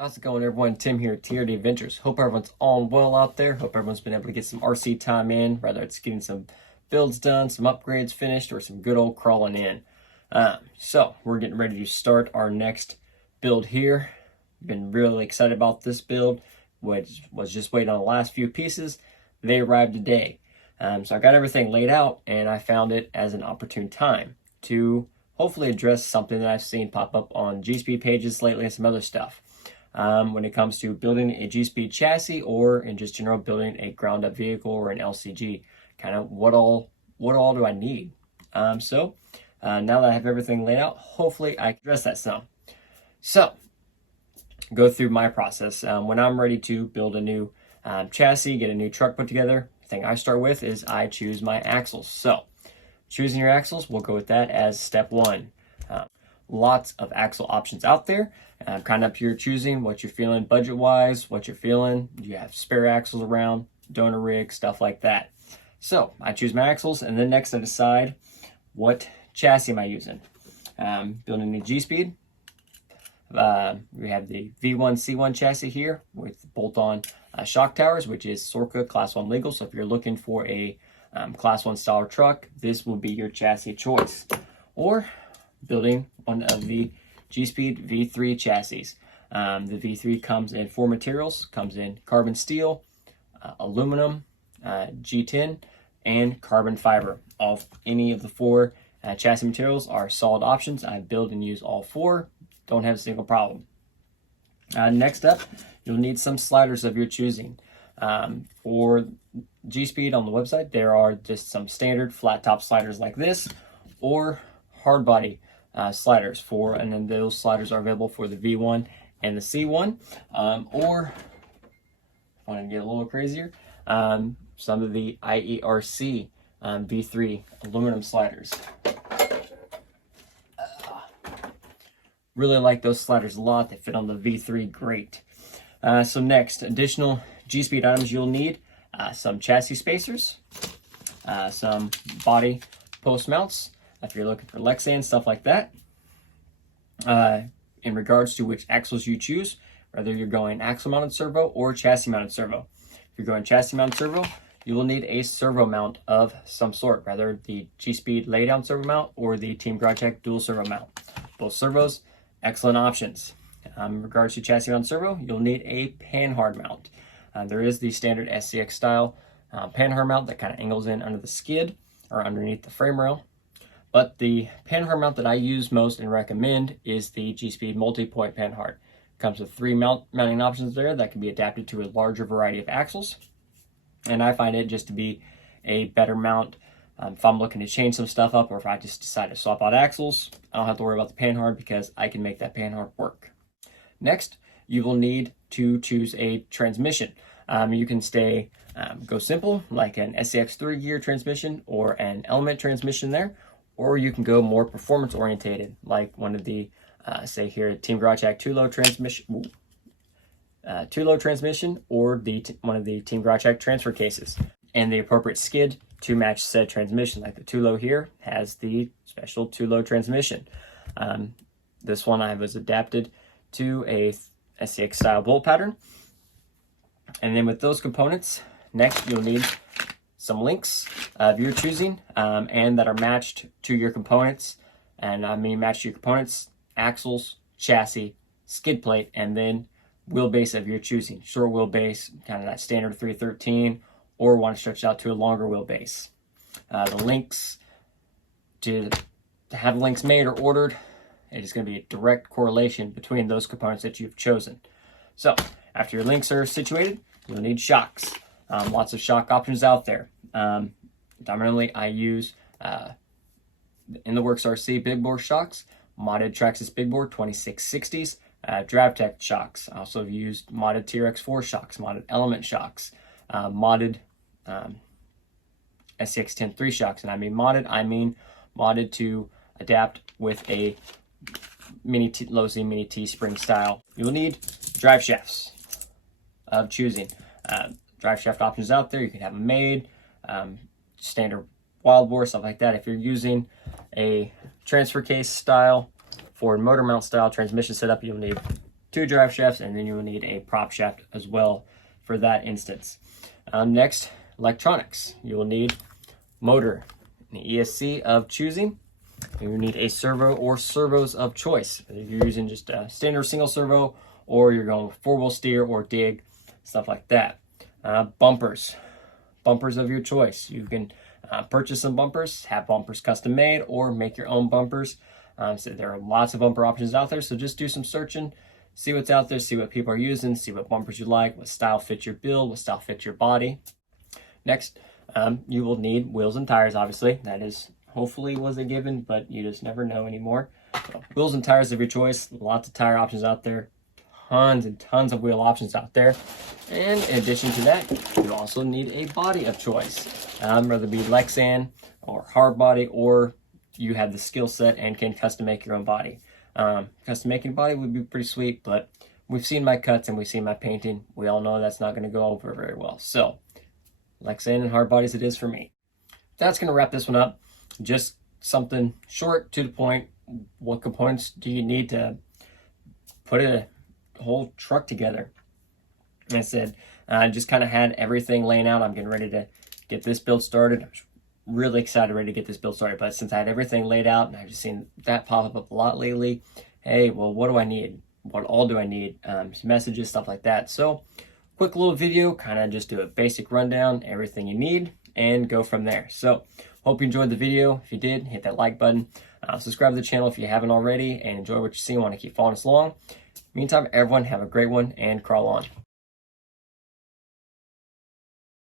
How's it going, everyone? Tim here at TRD Adventures. Hope everyone's all well out there. Hope everyone's been able to get some RC time in, whether it's getting some builds done, some upgrades finished, or some good old crawling in. So we're getting ready to start our next build here. Been really excited about this build, which was just waiting on the last few pieces. They arrived today. So I got everything laid out, and I found it as an opportune time to hopefully address something that I've seen pop up on Gspeed pages lately and some other stuff. When it comes to building a Gspeed chassis, or in just general building a ground up vehicle or an LCG, kind of what all do I need? So now that I have everything laid out, hopefully I can address that some. So go through my process. When I'm ready to build a new chassis, get a new truck put together, the thing I start with is I choose my axles. So choosing your axles, we'll go with that as step one. Lots of axle options out there. Kind of up to your choosing, what you're feeling budget-wise, what you're feeling. Do you have spare axles around, donor rig, stuff like that. So I choose my axles, and then next I decide what chassis am I using. Building a Gspeed. We have the V1C1 chassis here with bolt-on shock towers, which is Sorca Class 1 legal. So if you're looking for a Class 1 style truck, this will be your chassis choice. Or building one of the Gspeed V3 chassis. The V3 comes in 4 materials, comes in carbon steel, aluminum, G10, and carbon fiber. Any of the 4 chassis materials are solid options. I build and use all 4, don't have a single problem. Next up, you'll need some sliders of your choosing. For Gspeed on the website, there are just some standard flat top sliders like this, or hard body sliders and then those sliders are available for the V1 and the C1, or if I want to get a little crazier, some of the IERC V3 aluminum sliders. Really like those sliders a lot. They fit on the V3 great. So next, additional Gspeed items you'll need: some chassis spacers, some body post mounts, if you're looking for Lexan, stuff like that. In regards to which axles you choose, whether you're going axle mounted servo or chassis mounted servo. If you're going chassis mounted servo, you will need a servo mount of some sort, whether the Gspeed laydown servo mount or the Team Gartech dual servo mount. Both servos, excellent options. In regards to chassis mounted servo, you'll need a Panhard mount. There is the standard SCX style Panhard mount that kind of angles in under the skid or underneath the frame rail. But the Panhard mount that I use most and recommend is the Gspeed multi-point Panhard. Comes with 3 mounting options there that can be adapted to a larger variety of axles. And I find it just to be a better mount if I'm looking to change some stuff up, or if I just decide to swap out axles. I don't have to worry about the Panhard because I can make that Panhard work. Next, you will need to choose a transmission. You can go simple, like an SCX 3-gear transmission or an element transmission there. Or you can go more performance orientated, like one of the, say here, Team Gartech 2-low transmission, 2-low transmission, or one of the Team Gartech transfer cases, and the appropriate skid to match said transmission. Like the 2-low here has the special 2-low transmission. This one I was adapted to a SCX style bolt pattern. And then with those components, next you'll need some links of your choosing, and that are matched to your components. And I mean matched to your components: axles, chassis, skid plate, and then wheelbase of your choosing. Short wheelbase, kind of that standard 313, or want to stretch out to a longer wheelbase. The links, to have links made or ordered, it is going to be a direct correlation between those components that you've chosen. So after your links are situated, you'll need shocks. Lots of shock options out there. Dominantly, I use In the Works RC big bore shocks, modded Traxxas big bore 2660s, DriveTech shocks. I also have used modded TRX4 shocks, modded Element shocks, modded SCX 10.3 shocks. And I mean modded to adapt with a low Z mini T spring style. You will need drive shafts of choosing. Drive shaft options out there. You can have them made, standard wild bore, stuff like that. If you're using a transfer case style for motor mount style transmission setup, you'll need 2 drive shafts, and then you will need a prop shaft as well for that instance. Next, electronics. You will need motor, an ESC of choosing. You need a servo or servos of choice. If you're using just a standard single servo, or you're going with 4-wheel steer or dig, stuff like that. Bumpers of your choice. You can purchase some bumpers, have bumpers custom made, or make your own bumpers. So there are lots of bumper options out there, so just do some searching, see what's out there, see what people are using, see what bumpers you like, what style fits your build, what style fits your body. Next, you will need wheels and tires, obviously. That is hopefully was a given, but you just never know anymore. So, wheels and tires of your choice, lots of tire options out there, tons and tons of wheel options out there. And in addition to that, you also need a body of choice, whether it be Lexan or hard body, or you have the skill set and can custom make your own body. Custom making a body would be pretty sweet, but we've seen my cuts and we've seen my painting. We all know that's not going to go over very well. So Lexan and hard bodies it is for me. That's going to wrap this one up. Just something short, to the point. What components do you need to put a whole truck together? And I said, I just kind of had everything laying out. I'm getting ready to get this build started. I'm really excited, ready to get this build started. But since I had everything laid out, and I've just seen that pop up a lot lately, hey, well, what do I need? What all do I need? Some messages, stuff like that. So quick little video, kind of just do a basic rundown, everything you need, and go from there. So hope you enjoyed the video. If you did, hit that like button. Subscribe to the channel if you haven't already, and enjoy what you see and want to keep following us along. Meantime, everyone, have a great one and crawl on.